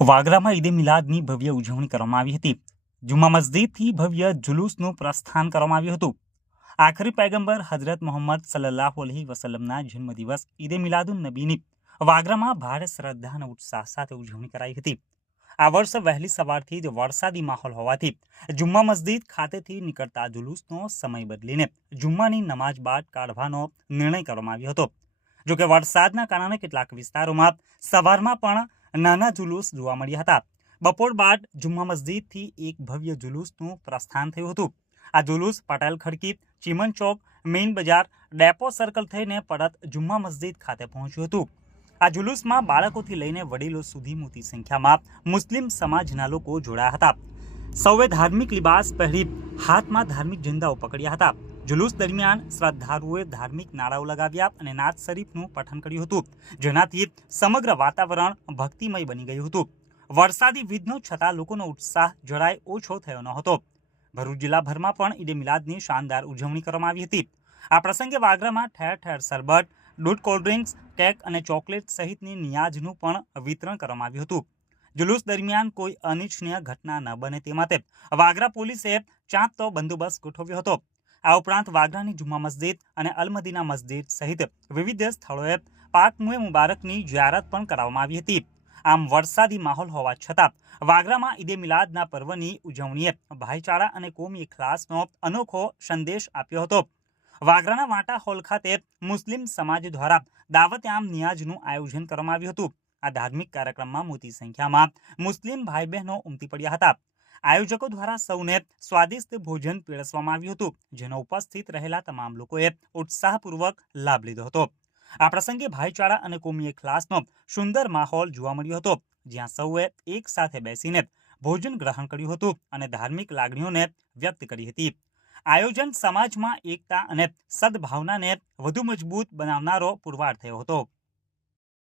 વાગરામાં ઈદે મિલાદની ભવ્ય ઉજવણી કરવામાં આવી હતી. જુમ્મા મસ્જિદથી ભવ્ય જુલુસનું પ્રસ્થાન કરવામાં આવ્યું હતું. આખરી પૈગંબર હઝરત મોહમ્મદ સલ્લલ્લાહુ અલૈહિ વસલ્લમના જન્મદિવસ ઈદે મિલાદુન નબીની વાગરામાં ભારે શ્રદ્ધા અને ઉત્સાહ સાથે ઉજવણી કરાઈ હતી. આ વર્ષ વહેલી સવારથી જ વરસાદી માહોલ હોવાથી જુમ્મા મસ્જિદ ખાતેથી નીકળતા જુલુસનો સમય બદલીને જુમ્માની નમાજ બાદ કાઢવાનો નિર્ણય કરવામાં આવ્યો હતો. જોકે વરસાદના કારણે કેટલાક વિસ્તારોમાં સવારમાં પણ નાના જુલુસ જોવા મળ્યા હતા. બપોર બાદ જુમ્મા મસ્જિદથી એક ભવ્ય જુલુસનું પ્રસ્થાન થયું હતું. આ જુલુસ પટેલ ખડકી, ચીમન ચોક, મેઇન બજાર, ડેપો સર્કલ થઈને પરત જુમ્મા મસ્જિદ ખાતે પહોંચ્યું હતું. આ જુલુસમાં બાળકોથી લઈને વડીલો સુધી મોટી સંખ્યામાં મુસ્લિમ સમાજના લોકો જોડાયા હતા. સૌએ ધાર્મિક લિબાસ પહેરી હાથમાં ધાર્મિક ઝંડાઓ પકડ્યા હતા. જુલુસ દરમિયાન શ્રદ્ધાળુઓએ ધાર્મિક નારાઓ લગાવ્યા અને નાત શરીફનું પઠન કર્યું હતું, જેનાથી સમગ્ર વાતાવરણ ભક્તિમય બની ગયું હતું. વરસાદી વિઘ્નો છતાં લોકોનો ઉત્સાહ જરાય ઓછો થયો ન હતો. ભરૂચ જિલ્લાભરમાં પણ ઈદે મિલાદની શાનદાર ઉજવણી કરવામાં આવી હતી. આ પ્રસંગે વાગરામાં ઠેર ઠેર સરબત, દૂધ, કોલ્ડ ડ્રિંક્સ, કેક અને ચોકલેટ સહિતની નિયાજનું પણ વિતરણ કરવામાં આવ્યું હતું. જુલુસ દરમિયાન કોઈ અનિચ્છનીય ઘટના ન બને તે માટે વાગરા પોલીસે ચાંપતો બંદોબસ્ત ગોઠવ્યો હતો. આ ઉપરાંત વાગરાની જુમ્મા મસ્જિદ અને અલમદીના મસ્જિદ સહિત વિવિધ સ્થળોએ પાક મુબારકની ઝિયારત પણ કરવામાં આવી હતી. આમ વરસાદી માહોલ હોવા છતાં વાગરામાં ઈદે મિલાદના પર્વની ઉજવણીએ ભાઈચારા અને કોમી ઇખલાસનો અનોખો સંદેશ આપ્યો હતો. વાગરાના વાંટા હોલ ખાતે મુસ્લિમ સમાજ દ્વારા દાવત આમ નિયાજનું આયોજન કરવામાં આવ્યું હતું. આ ધાર્મિક કાર્યક્રમમાં મોટી સંખ્યામાં મુસ્લિમ ભાઈ બહેનો ઉમટી પડ્યા હતા. આયોજકો દ્વારા સૌને સ્વાદિષ્ટ ભોજન પીરસવામાં આવ્યું હતું, જેનો ઉપસ્થિત રહેલા તમામ લોકોએ ઉત્સાહપૂર્વક લાભ લીધો હતો. આ પ્રસંગે ભાઈચારા અને કોમી ઇખલાસનો સુંદર માહોલ જોવા મળ્યો હતો, જ્યાં સૌએ એક સાથે બેસીને ભોજન ગ્રહણ કર્યું હતું અને ધાર્મિક લાગણીઓને વ્યક્ત કરી હતી. આયોજન સમાજમાં એકતા અને સદભાવનાને વધુ મજબૂત બનાવનારો પુરવાર થયો હતો.